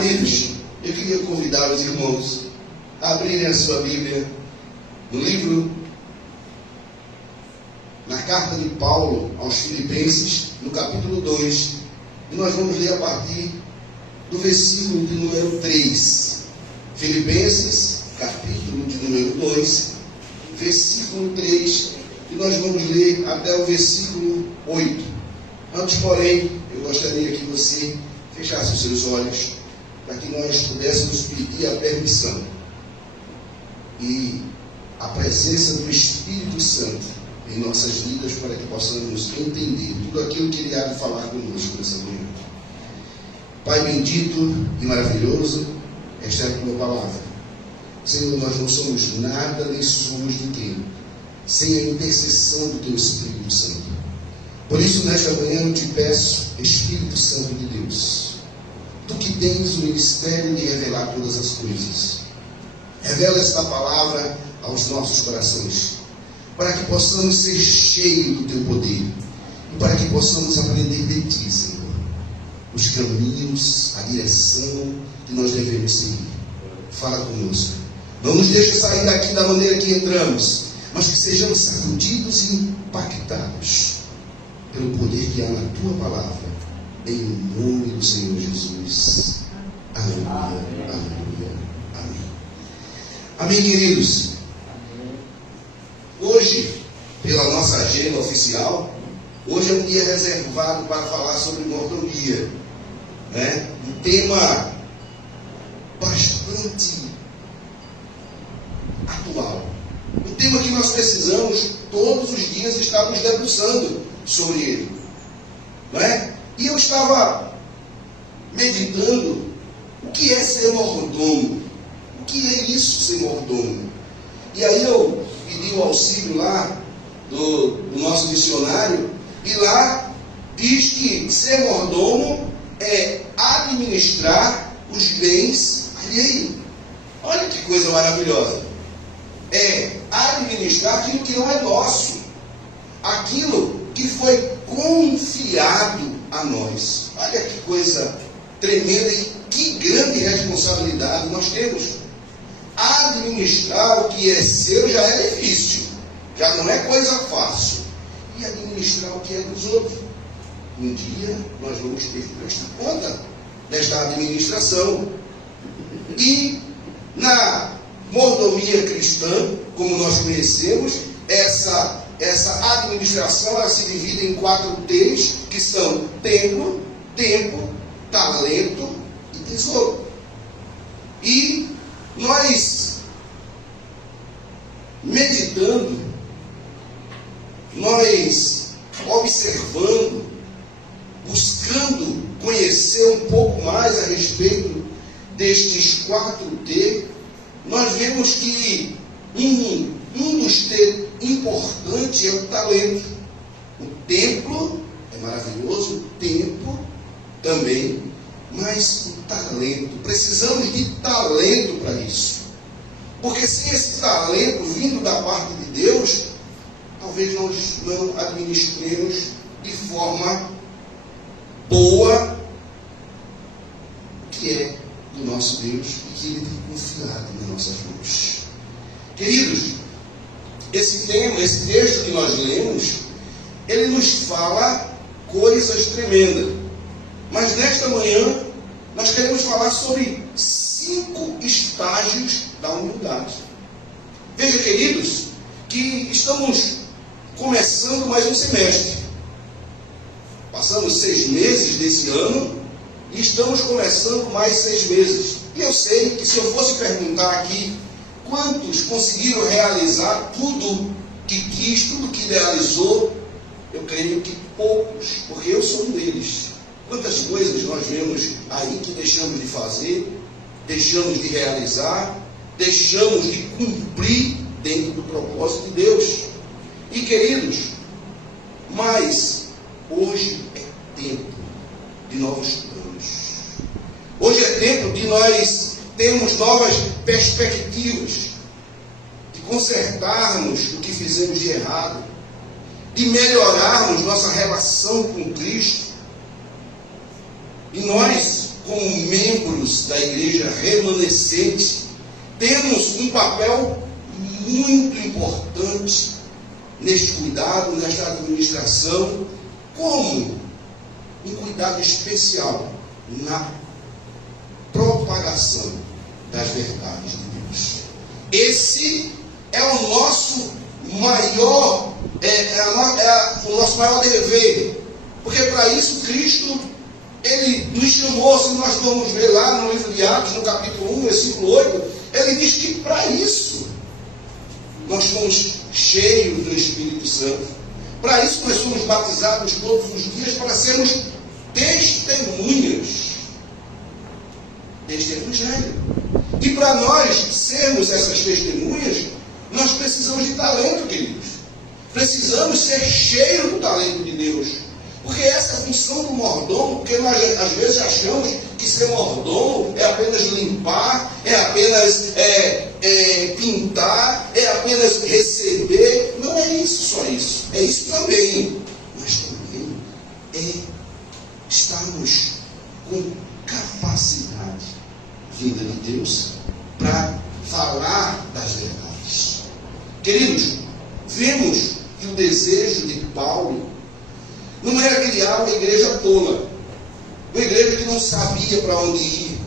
queridos, eu queria convidar os irmãos a abrirem a sua Bíblia no livro, na carta de Paulo aos Filipenses, no capítulo 2, e nós vamos ler a partir do versículo de número 3. Filipenses, capítulo de número 2, versículo 3, e nós vamos ler até o versículo 8. Antes, porém, eu gostaria que você fechasse os seus olhos, para que nós pudéssemos pedir a permissão e a presença do Espírito Santo em nossas vidas, para que possamos entender tudo aquilo que Ele há de falar conosco nessa manhã. Pai bendito e maravilhoso, esta é a Tua palavra. Senhor, nós não somos nada nem somos ninguém sem a intercessão do Teu Espírito Santo. Por isso, nesta manhã eu te peço, Espírito Santo de Deus, Tu que tens o ministério de revelar todas as coisas, revela esta palavra aos nossos corações, para que possamos ser cheios do Teu poder e para que possamos aprender de Ti, Senhor, os caminhos, a direção que nós devemos seguir. Fala conosco. Não nos deixe sair daqui da maneira que entramos, mas que sejamos sacudidos e impactados pelo poder que há na Tua palavra, em nome do Senhor Jesus. Aleluia, aleluia, amém. Amém, queridos. Hoje, pela nossa agenda oficial, hoje é um dia reservado para falar sobre mordomia, né? Um tema bastante atual, um tema que nós precisamos todos os dias estar nos debruçando sobre ele, não é? E eu estava meditando o que é ser mordomo, o que é isso ser mordomo. E aí eu pedi o auxílio lá do nosso dicionário, e lá diz que ser mordomo é administrar os bens alheios. Olha que coisa maravilhosa. É administrar aquilo que não é nosso, aquilo que foi confiado a nós. Olha que coisa tremenda e que grande responsabilidade nós temos. Administrar o que é seu já é difícil, já não é coisa fácil. E administrar o que é dos outros, um dia nós vamos ter que prestar conta desta administração. E na mordomia cristã, como nós conhecemos, essa administração ela se divide em 4 T's, que são tempo, talento e tesouro. E nós, meditando, nós observando, buscando conhecer um pouco mais a respeito destes 4T, nós vemos que um dos T importantes é o talento. O tempo é maravilhoso, o tempo também, mas o talento, precisamos de talento para isso, porque sem esse talento vindo da parte de Deus, talvez nós não administremos de forma boa o que é do nosso Deus e que Ele tem confiado nas nossas mãos. Queridos, esse texto que nós lemos, ele nos fala coisas tremendas. Mas nesta manhã, nós queremos falar sobre 5 estágios da humildade. Veja, queridos, que estamos começando mais um semestre. Passamos 6 meses desse ano e estamos começando mais 6 meses. E eu sei que se eu fosse perguntar aqui quantos conseguiram realizar tudo que quis, tudo que idealizou, eu creio que poucos, porque eu sou um deles. Quantas coisas nós vemos aí que deixamos de fazer, deixamos de realizar, deixamos de cumprir dentro do propósito de Deus. E queridos, mas hoje é tempo de novos planos. Hoje é tempo de nós termos novas perspectivas, de consertarmos o que fizemos de errado, de melhorarmos nossa relação com Cristo. E nós, como membros da igreja remanescente, temos um papel muito importante neste cuidado, nesta administração, como um cuidado especial na propagação das verdades de Deus. Esse é o nosso maior, o nosso maior dever, porque para isso Cristo, Ele nos chamou. Se nós vamos ver lá no livro de Atos, no capítulo 1, versículo 8, Ele diz que para isso nós fomos cheios do Espírito Santo. Para isso nós somos batizados todos os dias, para sermos testemunhas deste Evangelho. E para nós sermos essas testemunhas, nós precisamos de talento, queridos. Precisamos ser cheios do talento de Deus. Porque essa é a função do mordomo, porque nós às vezes achamos que ser mordomo é apenas limpar, é apenas pintar, é apenas receber. Não é isso, só isso. É isso também. Mas também é estarmos com capacidade vinda de Deus para falar das verdades. Queridos, vemos que o desejo de Paulo não era criar uma igreja tola, uma igreja que não sabia para onde ir,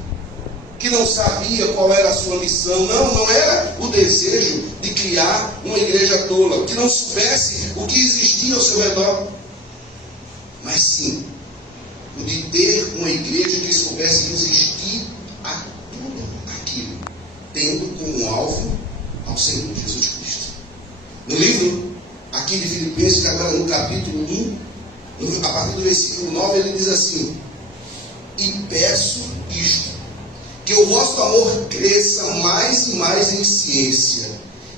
que não sabia qual era a sua missão. Não era o desejo de criar uma igreja tola, que não soubesse o que existia ao seu redor, mas sim o de ter uma igreja que soubesse resistir a tudo aquilo, tendo como alvo ao Senhor Jesus Cristo. No livro aqui de Filipenses, agora no capítulo 1, a partir do versículo 9, ele diz assim: e peço isto, que o vosso amor cresça mais e mais em ciência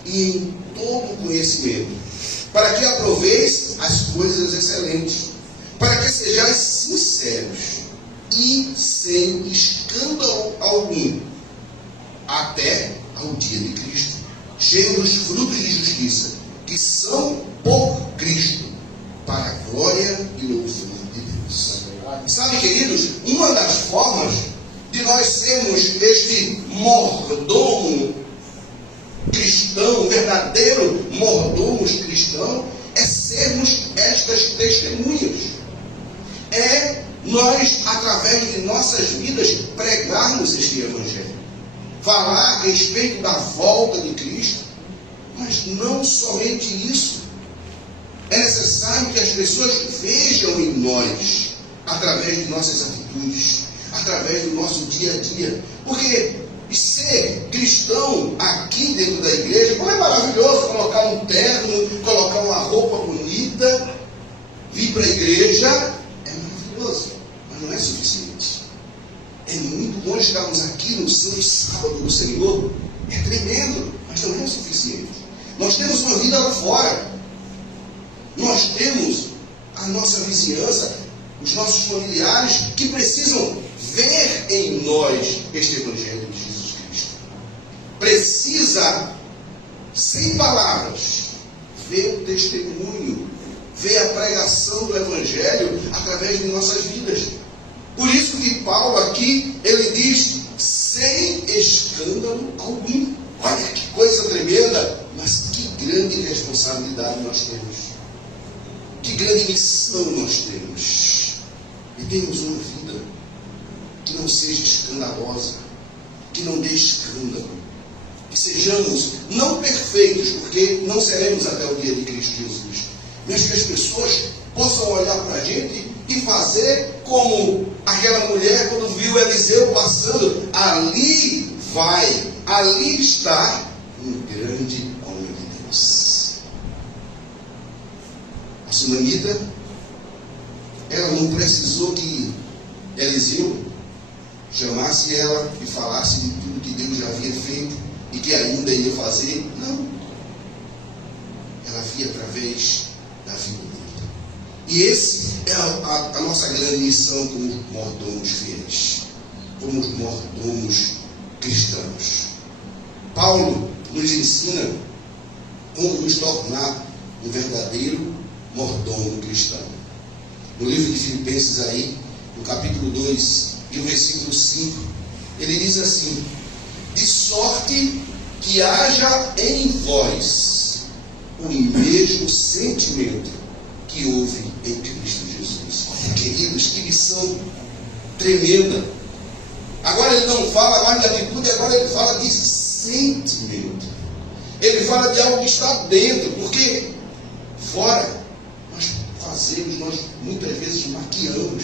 e em todo conhecimento, para que aproveis as coisas excelentes, para que sejais sinceros e sem escândalo algum, até ao dia de Cristo, cheio dos frutos de justiça, que são por Cristo, para a glória e louvor de Deus. Sabe, queridos, uma das formas de nós sermos este mordomo cristão, verdadeiro mordomos cristão, é sermos estas testemunhas. É nós, através de nossas vidas, pregarmos este Evangelho. Falar a respeito da volta de Cristo, mas não somente isso. É necessário que as pessoas vejam em nós, através de nossas atitudes, através do nosso dia a dia. Porque ser cristão aqui dentro da igreja, como é maravilhoso colocar um terno, colocar uma roupa bonita, vir para a igreja, é maravilhoso, mas não é suficiente. É muito bom estarmos aqui no santo sábado do Senhor, é tremendo, mas não é suficiente. Nós temos uma vida lá fora. Nós temos a nossa vizinhança, os nossos familiares, que precisam ver em nós este Evangelho de Jesus Cristo. Precisa, sem palavras, ver o testemunho, ver a pregação do Evangelho através de nossas vidas. Por isso que Paulo aqui, ele diz, sem escândalo algum. Olha que coisa tremenda, mas que grande responsabilidade nós temos. Que grande missão nós temos. E temos uma vida que não seja escandalosa, que não dê escândalo. Que sejamos não perfeitos, porque não seremos até o dia de Cristo Jesus, mas que as pessoas possam olhar para a gente e fazer como aquela mulher quando viu Eliseu passando. Ali está um grande homem de Deus. A sunamita, ela não precisou que Eliseu chamasse ela e falasse de tudo que Deus já havia feito e que ainda ia fazer. Não. Ela via através da vida dele. E esse é a nossa grande missão como mordomos fiéis, como mordomos cristãos. Paulo nos ensina como nos tornar um verdadeiro mordomo cristão. No livro de Filipenses aí, no capítulo 2, e o versículo 5, ele diz assim: de sorte que haja em vós o mesmo sentimento que houve em Cristo Jesus. Olha, queridos, que lição tremenda. Agora ele não fala mais de atitude, agora ele fala de sentimento. Ele fala de algo que está dentro, porque fora nós muitas vezes maquiamos,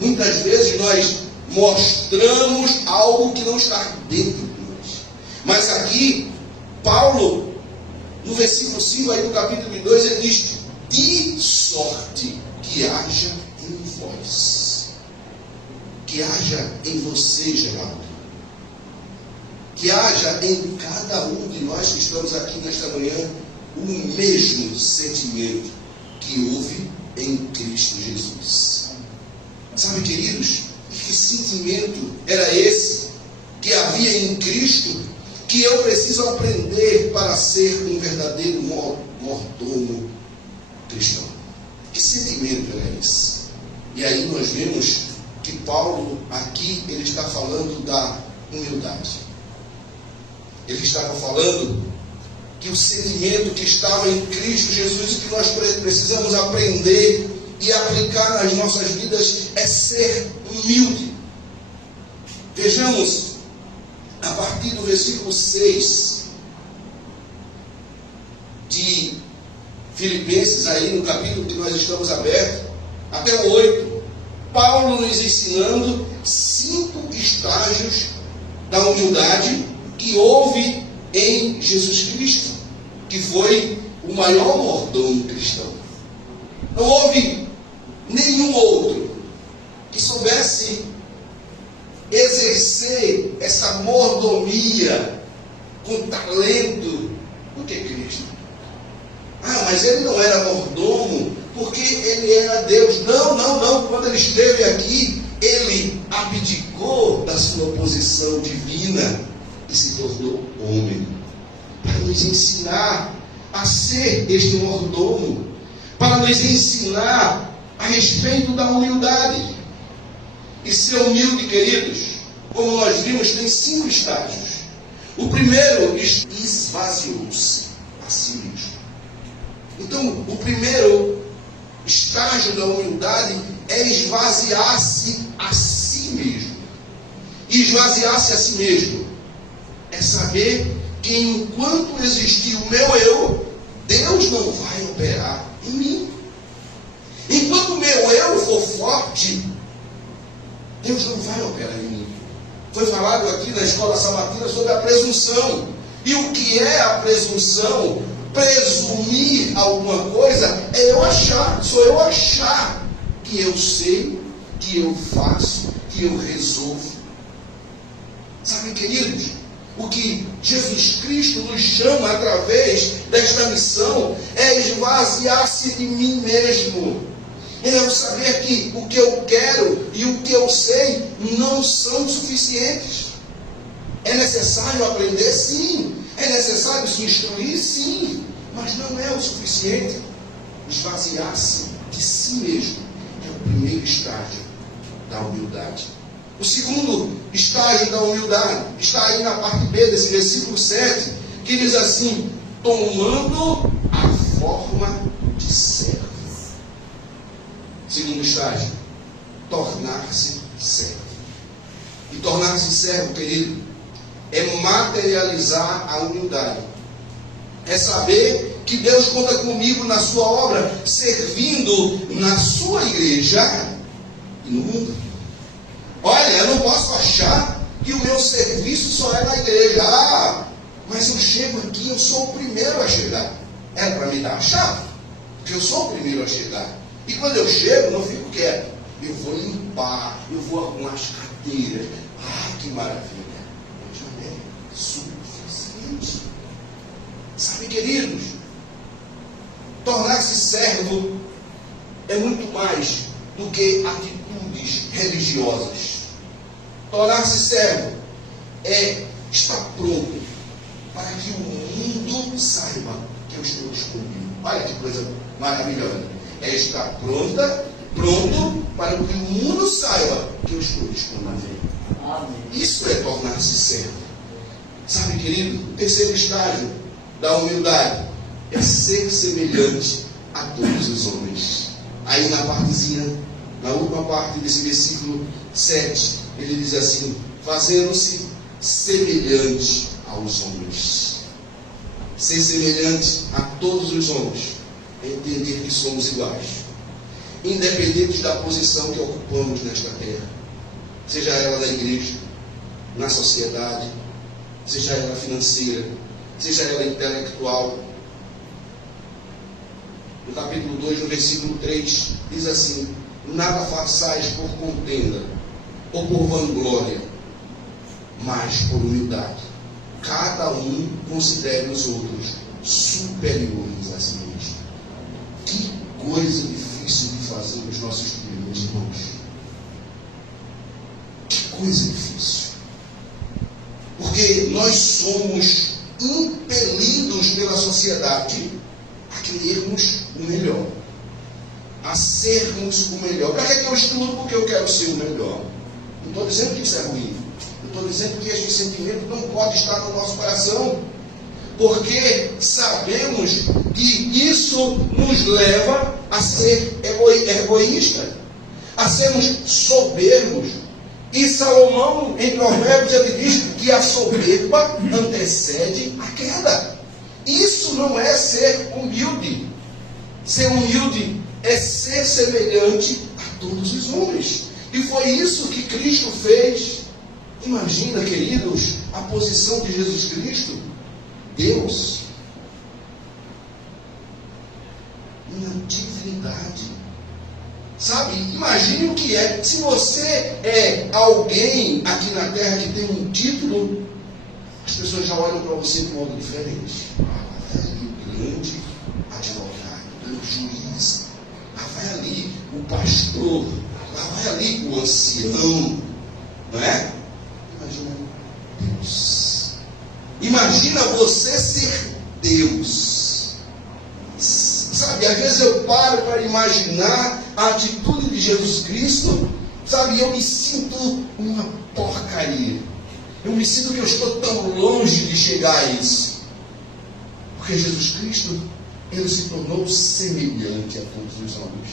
muitas vezes nós mostramos algo que não está dentro de nós. Mas aqui, Paulo, no versículo 5 aí do capítulo 2, ele diz: de sorte que haja em vós, que haja em você, Geraldo, que haja em cada um de nós que estamos aqui nesta manhã o mesmo sentimento que houve em Cristo Jesus. Sabe, queridos, que sentimento era esse que havia em Cristo, que eu preciso aprender para ser um verdadeiro mordomo cristão? Que sentimento era esse? E aí nós vemos que Paulo aqui, ele está falando da humildade. Ele estava falando que o sentimento que estava em Cristo Jesus e que nós precisamos aprender e aplicar nas nossas vidas é ser humilde. Vejamos, a partir do versículo 6 de Filipenses, aí no capítulo que nós estamos abertos, até o 8, Paulo nos ensinando 5 estágios da humildade que houve em Jesus Cristo, que foi o maior mordomo cristão. Não houve nenhum outro que soubesse exercer essa mordomia com talento do que Cristo. Ah, mas ele não era mordomo porque ele era Deus. Não. Quando ele esteve aqui, ele abdicou da sua posição divina e se tornou homem, para nos ensinar a ser este mordomo, para nos ensinar a respeito da humildade. E ser humilde, queridos, como nós vimos, tem 5 estágios. O primeiro, esvaziou-se a si mesmo. Então, o primeiro estágio da humildade é esvaziar-se a si mesmo. E esvaziar-se a si mesmo é saber que enquanto existir o meu eu, Deus não vai operar em mim. Enquanto o meu eu for forte, Deus não vai operar em mim. Foi falado aqui na escola sabatina sobre a presunção. E o que é a presunção? Presumir alguma coisa é eu achar, sou eu achar que eu sei, que eu faço, que eu resolvo. Sabe, queridos, o que Jesus Cristo nos chama através desta missão é esvaziar-se de mim mesmo. É eu saber que o que eu quero e o que eu sei não são suficientes. É necessário aprender, sim. É necessário se instruir, sim. Mas não é o suficiente. Esvaziar-se de si mesmo é o primeiro estágio da humildade. O segundo estágio da humildade está aí na parte B desse versículo 7, que diz assim: tomando a forma de servo. Segundo estágio, tornar-se servo. E tornar-se servo, querido, é materializar a humildade. É saber que Deus conta comigo na sua obra, servindo na sua igreja e no mundo. Olha, eu não posso achar que o meu serviço só é na igreja. Ah, mas eu chego aqui, eu sou o primeiro a chegar. É para me dar a chave, porque eu sou o primeiro a chegar. E quando eu chego, não fico quieto. Eu vou limpar, eu vou arrumar as cadeiras. Ah, que maravilha. Mas não é suficiente. Sabe, queridos, tornar-se servo é muito mais do que atitudes religiosas. Tornar-se servo é estar pronto para que o mundo saiba que eu estou escondido. Olha que coisa maravilhosa. É estar pronta pronto para que o mundo saiba que eu estou disponível. Isso é tornar-se servo. Sabe, querido, o terceiro estágio da humildade é ser semelhante a todos os homens. Aí na partezinha, na última parte desse versículo 7, ele diz assim: fazendo-se semelhante aos homens. Ser semelhante a todos os homens é entender que somos iguais, independentes da posição que ocupamos nesta terra, seja ela da igreja, na sociedade, seja ela financeira, seja ela intelectual. No capítulo 2, no versículo 3, diz assim: nada façais por contenda ou por vanglória, mas por humildade. Cada um considere os outros superiores a si mesmo. Que coisa difícil de fazer nos nossos primeiros irmãos. Que coisa difícil. Porque nós somos impelidos pela sociedade a querermos o melhor, a sermos o melhor. Para que eu estudo? Porque eu quero ser o melhor. Não estou dizendo que isso é ruim. Eu estou dizendo que este sentimento não pode estar no nosso coração, porque sabemos que isso nos leva a ser egoísta, a sermos soberbos. E Salomão, em Provérbios, ele diz que a soberba antecede a queda. Isso não é ser humilde. Ser humilde é ser semelhante a todos os homens. E foi isso que Cristo fez. Imagina, queridos, a posição de Jesus Cristo, Deus, na divindade. Sabe, imagine o que é. Se você é alguém aqui na terra que tem um título, as pessoas já olham para você de modo diferente. Vai ali o grande advogado, o juiz, vai ali o pastor, vai ali o ancião, não é? Imagina Deus. Imagina você ser Deus. Sabe, às vezes eu paro para imaginar a atitude de Jesus Cristo, sabe, e eu me sinto uma porcaria. Eu me sinto que eu estou tão longe de chegar a isso. Porque Jesus Cristo, ele se tornou semelhante a todos os homens.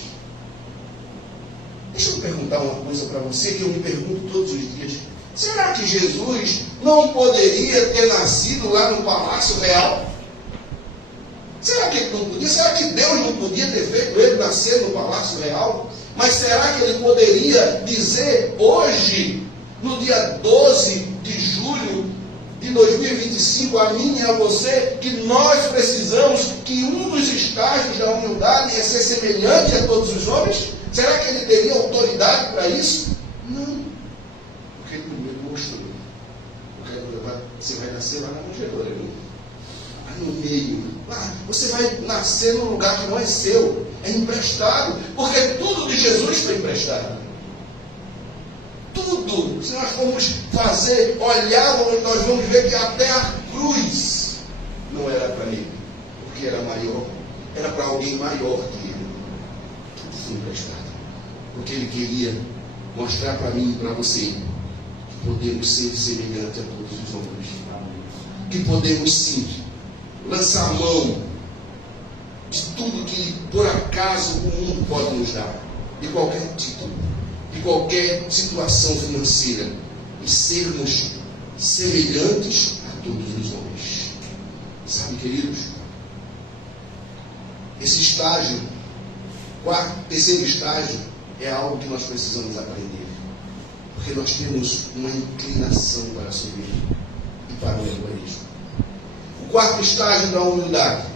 Deixa eu perguntar uma coisa para você que eu me pergunto todos os dias. Será que Jesus não poderia ter nascido lá no Palácio Real? Será que ele não podia? Será que Deus não podia ter feito ele nascer no Palácio Real? Mas será que ele poderia dizer hoje, no dia 12 de julho de 2025, a mim e a você, que nós precisamos que um dos estágios da humildade é ser semelhante a todos os homens? Será que ele teria autoridade para isso? Não. Porque ele primeiro mostrou. Você vai nascer lá na manjedoura, viu? Lá no meio. Lá, você vai nascer num lugar que não é seu. É emprestado. Porque tudo de Jesus foi emprestado. Tudo. Se nós formos fazer, olhar, nós vamos ver que até a cruz não era para ele. Porque era maior. Era para alguém maior que ele. Tudo foi emprestado. Porque ele queria mostrar para mim e para você que podemos ser semelhantes a todos os homens. Que podemos sim lançar a mão de tudo que por acaso o mundo pode nos dar, de qualquer título, de qualquer situação financeira, e sermos semelhantes a todos os homens. Sabe, queridos, esse estágio, terceiro estágio, é algo que nós precisamos aprender, porque nós temos uma inclinação para a soberba e para o egoísmo. O quarto estágio da humildade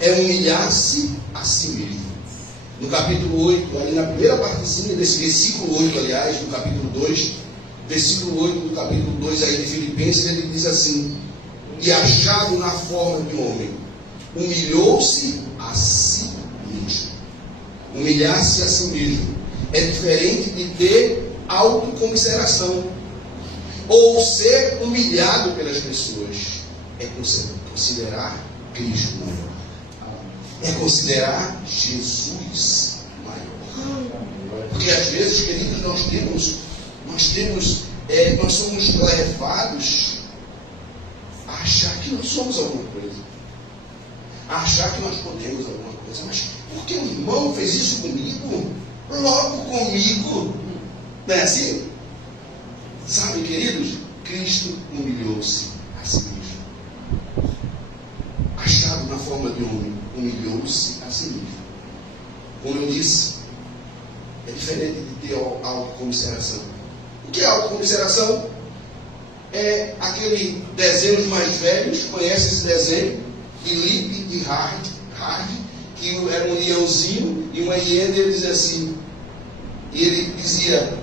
é humilhar-se a si mesmo. No capítulo 8, ali na primeira partezinha desse versículo 8, aliás, do capítulo 2, versículo 8 do capítulo 2 aí de Filipenses, ele diz assim: e achado na forma de homem, humilhou-se a si mesmo. Humilhar-se a si mesmo é diferente de ter autocomiseração ou ser humilhado pelas pessoas. É considerar Cristo maior. É considerar Jesus maior. Porque às vezes, queridos, nós somos levados a achar que nós somos alguma coisa, a achar que nós podemos alguma coisa. Mas porque o irmão fez isso comigo, logo comigo, não é assim? Sabe, queridos, Cristo humilhou-se a si mesmo. Achado na forma de homem, humilhou-se a si mesmo. Como eu disse, é diferente de ter autocomiseração. O que é autocomiseração? É aquele desenho dos mais velhos, conhece esse desenho? De Lip e Hard, que era um leãozinho e uma hiena, ele dizia assim, e ele dizia,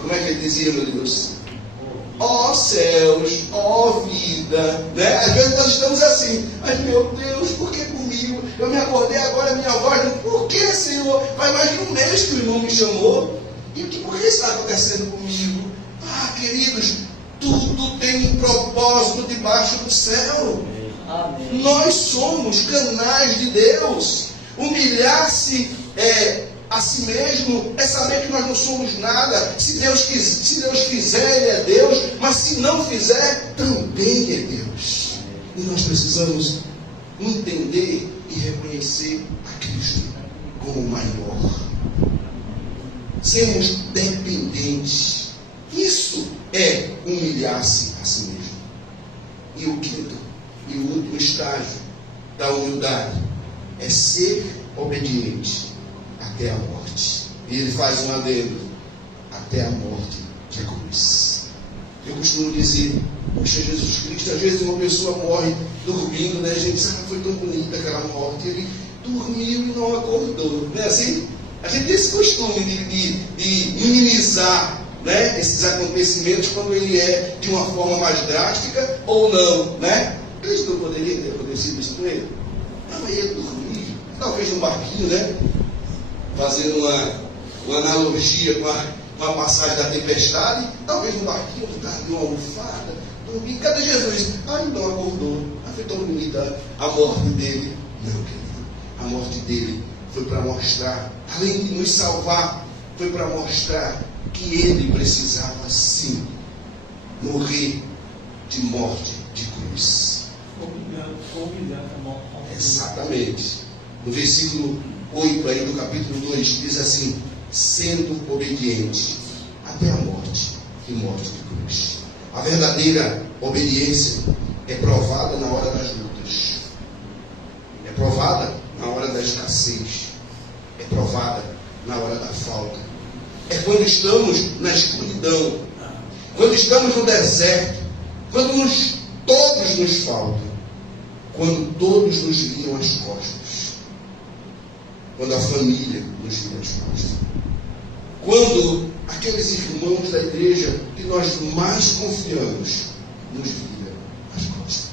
como é que ele dizia, meu Deus? Ó céus, ó vida, né? Às vezes nós estamos assim, mas meu Deus, por que comigo? Eu me acordei agora, minha voz, por que, Senhor? Faz mais de um mês que o irmão me chamou, e por que está acontecendo comigo? Ah, queridos, tudo tem um propósito debaixo do céu. Amém. Nós somos canais de Deus. Humilhar-se a si mesmo é saber que nós não somos nada. Se Deus fizer, Ele é Deus, mas se não fizer, também é Deus. E nós precisamos entender e reconhecer a Cristo como o maior. Sermos dependentes. Isso é humilhar-se a si mesmo. E o quinto e o último estágio da humildade é ser obediente até a morte. E ele faz um adendo: até a morte de cruz. Eu costumo dizer, poxa, Jesus Cristo, às vezes uma pessoa morre dormindo, né? A gente sabe que foi tão bonita aquela morte. Ele dormiu e não acordou, não é assim? A gente tem esse costume de minimizar, né, esses acontecimentos quando ele é de uma forma mais drástica ou não, né? Cristo não poderia ter acontecido isso com ele? Não, ele ia dormir, talvez num barquinho, né? Fazendo uma analogia com a passagem da tempestade, talvez num barquinho, de uma almofada, dormir. Cadê Jesus? Ele não acordou. Foi tão bonita a morte dele. Não, querido, a morte dele foi para mostrar, além de nos salvar, foi para mostrar que ele precisava sim morrer de morte de cruz. Exatamente. No versículo 8 aí do capítulo 2 diz assim: sendo obediente até a morte e morte de cruz. A verdadeira obediência é provada na hora das lutas, é provada na hora da escassez, é provada na hora da falta, é quando estamos na escuridão, quando estamos no deserto, quando todos nos faltam, quando todos nos viram as costas, quando a família nos vira as costas, quando aqueles irmãos da igreja que nós mais confiamos nos vira as costas.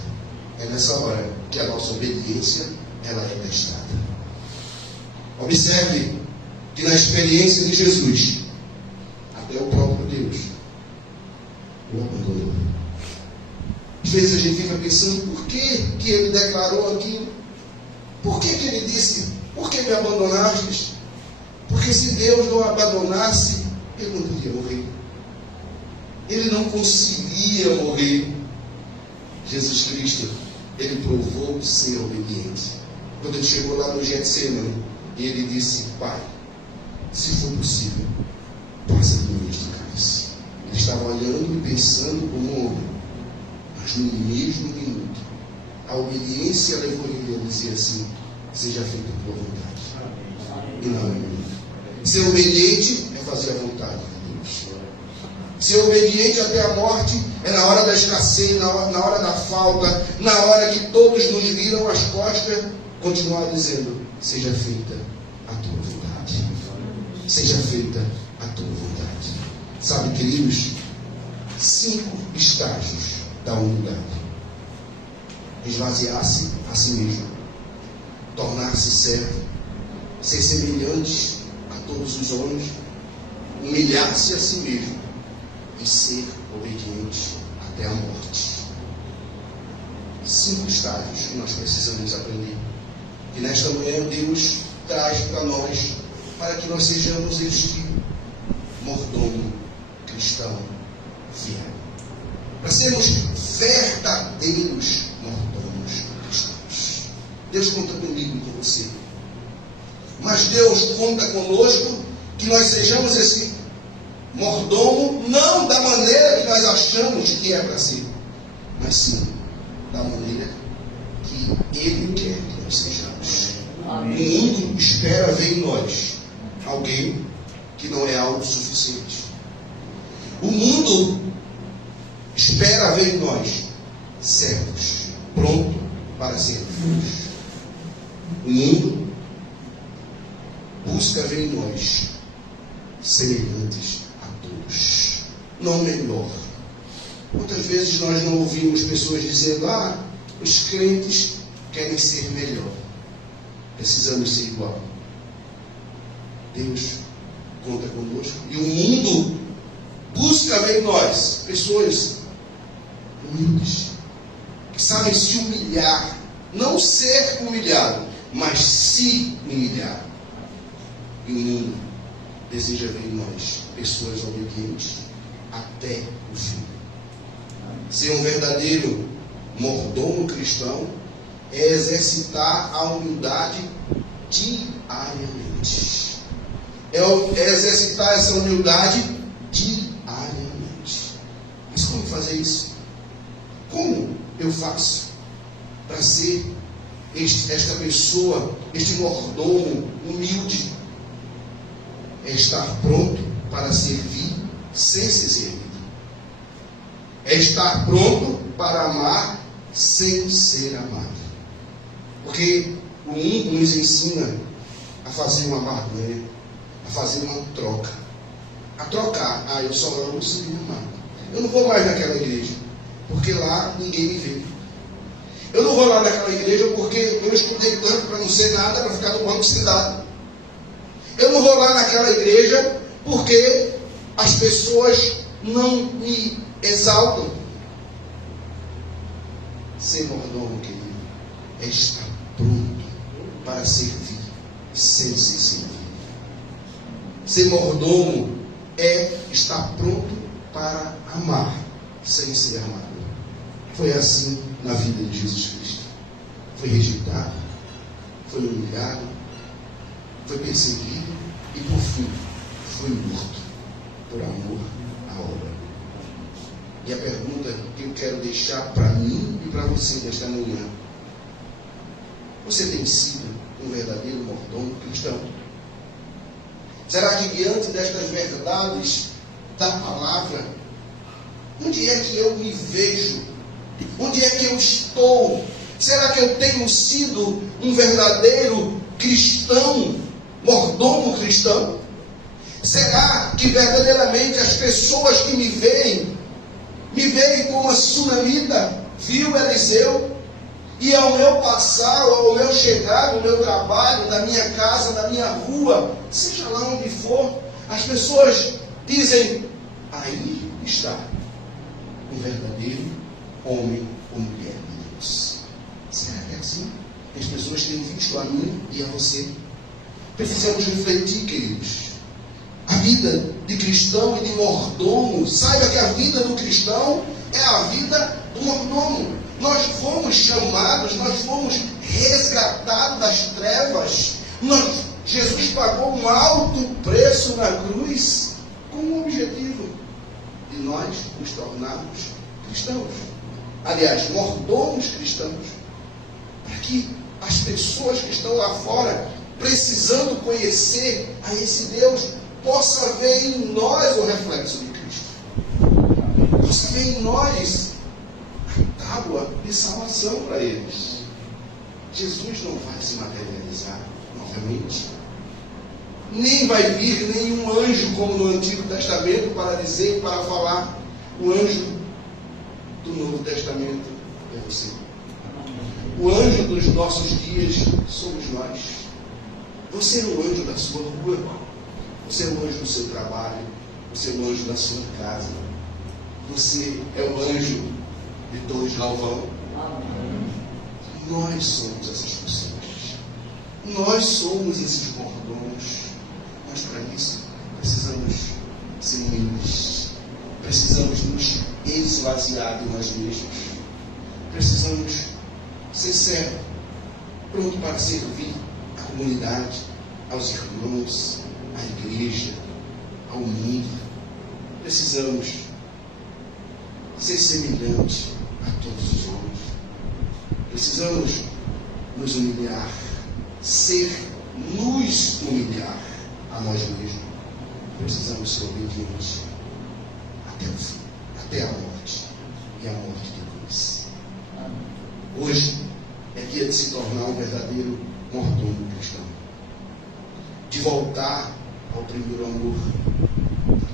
É nessa hora que a nossa obediência ela é testada. Observe que na experiência de Jesus, até o próprio Deus o abandonou. Às vezes a gente fica pensando, por que ele declarou aquilo? Por que ele disse, por que me abandonaste? Porque se Deus não abandonasse, ele não podia morrer. Ele não conseguia morrer. Jesus Cristo, ele provou ser obediente. Quando ele chegou lá no Getsemane, ele disse, Pai, se for possível, passa de mim este cálice. Ele estava olhando e pensando como um homem, mas no mesmo minuto, a obediência levou ele a dizer assim, seja feita a tua vontade, e não a minha. Ser obediente é fazer a vontade de Deus. Ser obediente até a morte é na hora da escassez, na hora da falta, na hora que todos nos viram as costas, continuar dizendo, seja feita a tua vontade. Seja feita a tua vontade. Sabe, queridos, 5 estágios da humildade: esvaziar-se a si mesmo, tornar-se servo, ser semelhante a todos os homens, humilhar-se a si mesmo e ser obediente até a morte. 5 estágios que nós precisamos aprender. E nesta manhã Deus traz para nós para que nós sejamos este mordomo cristão fiel. Para sermos verdadeiros mordomos cristãos. Deus conta comigo e com você. Mas Deus conta conosco que nós sejamos esse mordomo, não da maneira que nós achamos que é para ser, mas sim da maneira que Ele quer que nós sejamos. Amém. O mundo espera ver em nós alguém que não é autossuficiente. O mundo espera ver em nós servos, prontos para sermos. O mundo busca ver em nós semelhantes a todos, não melhor. Muitas vezes nós não ouvimos pessoas dizendo: os crentes querem ser melhor, precisamos ser igual. Deus conta conosco e o mundo busca ver em nós pessoas humildes, que sabem se humilhar, não ser humilhado, mas se humilhar. E o mundo deseja ver em nós pessoas obedientes até o fim. Ser um verdadeiro mordomo cristão é exercitar a humildade diariamente. É exercitar essa humildade diariamente. Mas como fazer isso? Como eu faço para ser esta pessoa, este mordomo humilde? É estar pronto para servir sem ser servido. É estar pronto para amar sem ser amado. Porque o mundo nos ensina a fazer uma barganha, a fazer uma troca. A trocar. Eu só amo se me amar. Eu não vou mais naquela igreja, porque lá ninguém me vê. Eu não vou lá naquela igreja porque eu estudei tanto para não ser nada, para ficar no banco sentado. Eu não vou lá naquela igreja porque as pessoas não me exaltam. Ser mordomo, querido, é estar pronto para servir sem ser servido. Ser mordomo é estar pronto para amar sem ser amado. Foi assim na vida de Jesus Cristo. Foi rejeitado, foi humilhado, foi perseguido e por fim foi morto por amor à obra. E a pergunta que eu quero deixar para mim e para você nesta manhã: você tem sido um verdadeiro mordomo cristão? Será que diante destas verdades da palavra, onde é que eu me vejo? Onde é que eu estou? Será que eu tenho sido um verdadeiro cristão, mordomo cristão? Será que verdadeiramente as pessoas que me veem como a sunamita viu Eliseu? E ao meu passar, ao meu chegar, no meu trabalho, na minha casa, na minha rua, seja lá onde for, as pessoas dizem: aí está um verdadeiro homem ou mulher de Deus. Será que é assim? As pessoas têm visto a mim e a você. Precisamos refletir, queridos. A vida de cristão e de mordomo, saiba que a vida do cristão é a vida do mordomo. Nós fomos chamados, nós fomos resgatados das trevas. Jesus pagou um alto preço na cruz com o objetivo de nós nos tornarmos cristãos. Aliás, mordomos cristãos. Para que as pessoas que estão lá fora, precisando conhecer a esse Deus, possa ver em nós o reflexo de Cristo. Possa ver em nós a tábua de salvação para eles. Jesus não vai se materializar novamente. Nem vai vir nenhum anjo como no Antigo Testamento para dizer, para falar. O anjo do Novo Testamento é você. O anjo dos nossos dias somos nós. Você é o anjo da sua rua. Você é o anjo do seu trabalho. Você é o anjo da sua casa. Você é o anjo de Torres Galvão. Nós somos essas pessoas. Nós somos esses mordomos. Mas para isso, precisamos ser humildes. Precisamos nos esvaziar de nós mesmos. Precisamos ser sérios, pronto para servir a comunidade, aos irmãos, à igreja, ao mundo. Precisamos ser semelhantes a todos os homens. Precisamos nos humilhar, nos humilhar a nós mesmos. Precisamos ser obedientes até o fim, até a morte e a morte de cruz. Hoje é dia de se tornar um verdadeiro mordomo cristão, de voltar ao primeiro amor,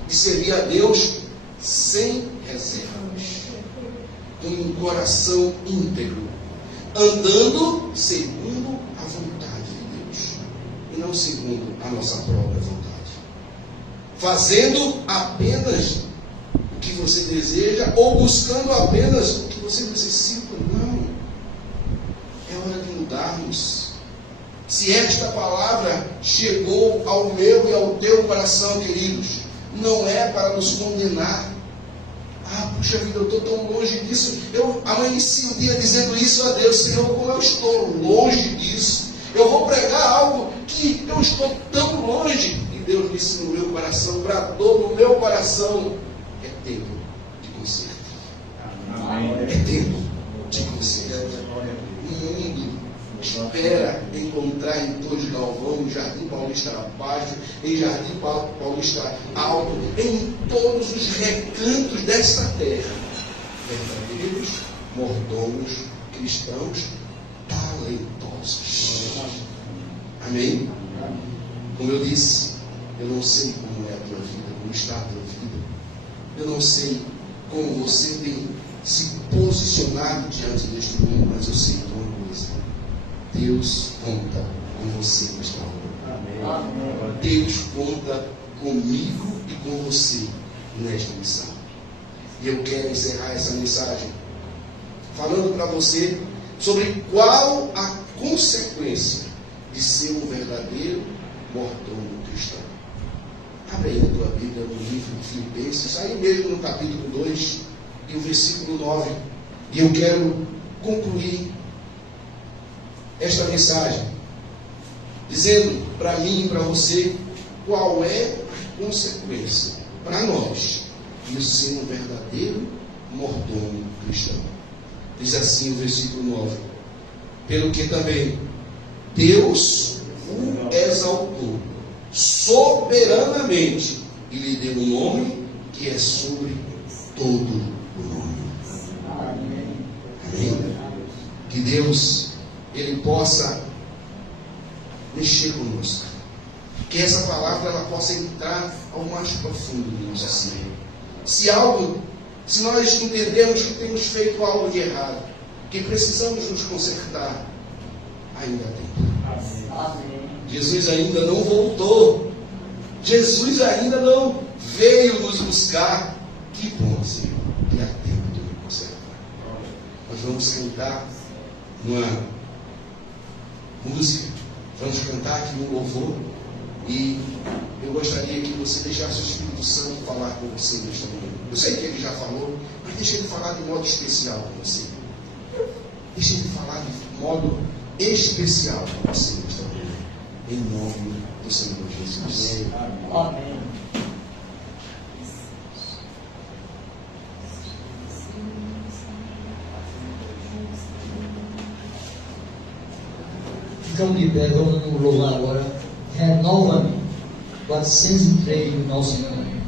de servir a Deus sem reservas, com um coração íntegro, andando segundo a vontade de Deus e não segundo a nossa própria vontade, fazendo apenas o que você deseja ou buscando apenas o que você necessita. Não, é hora de mudarmos. Se esta palavra chegou ao meu e ao teu coração, queridos, não é para nos condenar. Ah, puxa vida, eu estou tão longe disso. Eu amanheci o dia dizendo isso a Deus: Senhor, como eu estou longe disso. Eu vou pregar algo que eu estou tão longe. E Deus disse no meu coração, bradou no meu coração: é tempo de conserto. É tempo de conserto. O mundo espera encontrar em Torres Galvão, em Jardim Paulista Abaixo, em Jardim Paulista Alto, em todos os recantos desta terra, verdadeiros mordomos cristãos talentosos. Amém? Como eu disse, eu não sei como é a tua vida, como está a tua vida. Eu não sei como você tem se posicionado diante deste mundo, mas eu sei de uma coisa: Deus conta com você nesta hora. Deus conta comigo e com você nesta missão. E eu quero encerrar essa mensagem falando para você sobre qual a consequência de ser um verdadeiro mordomo cristão. Abre aí a tua Bíblia no livro de Filipenses, aí mesmo no capítulo 2 e o versículo 9. E eu quero concluir esta mensagem dizendo para mim e para você qual é a consequência para nós de ser um verdadeiro mordomo cristão. Diz assim o versículo 9: pelo que também Deus o exaltou soberanamente e lhe deu um nome que é sobre todo o nome. Amém? Que Deus Ele possa mexer conosco, que essa palavra ela possa entrar ao mais profundo do nosso ser. Se nós entendemos que temos feito algo de errado, que precisamos nos consertar, ainda há tempo. Amém. Jesus ainda não voltou. Jesus ainda não veio nos buscar. Que bom, Senhor, que há tempo de me consertar. Nós vamos cantar uma música, vamos cantar aqui um louvor, e eu gostaria que você deixasse o Espírito Santo falar com você nesta manhã. Eu sei que ele já falou, mas deixa ele falar de modo especial com você. Deixa ele falar de modo especial com você nesta manhã. Em nome do Senhor Jesus. Amém. Ficamos de pé, vamos louvar agora. Renova-me. 403 do nosso Senhor.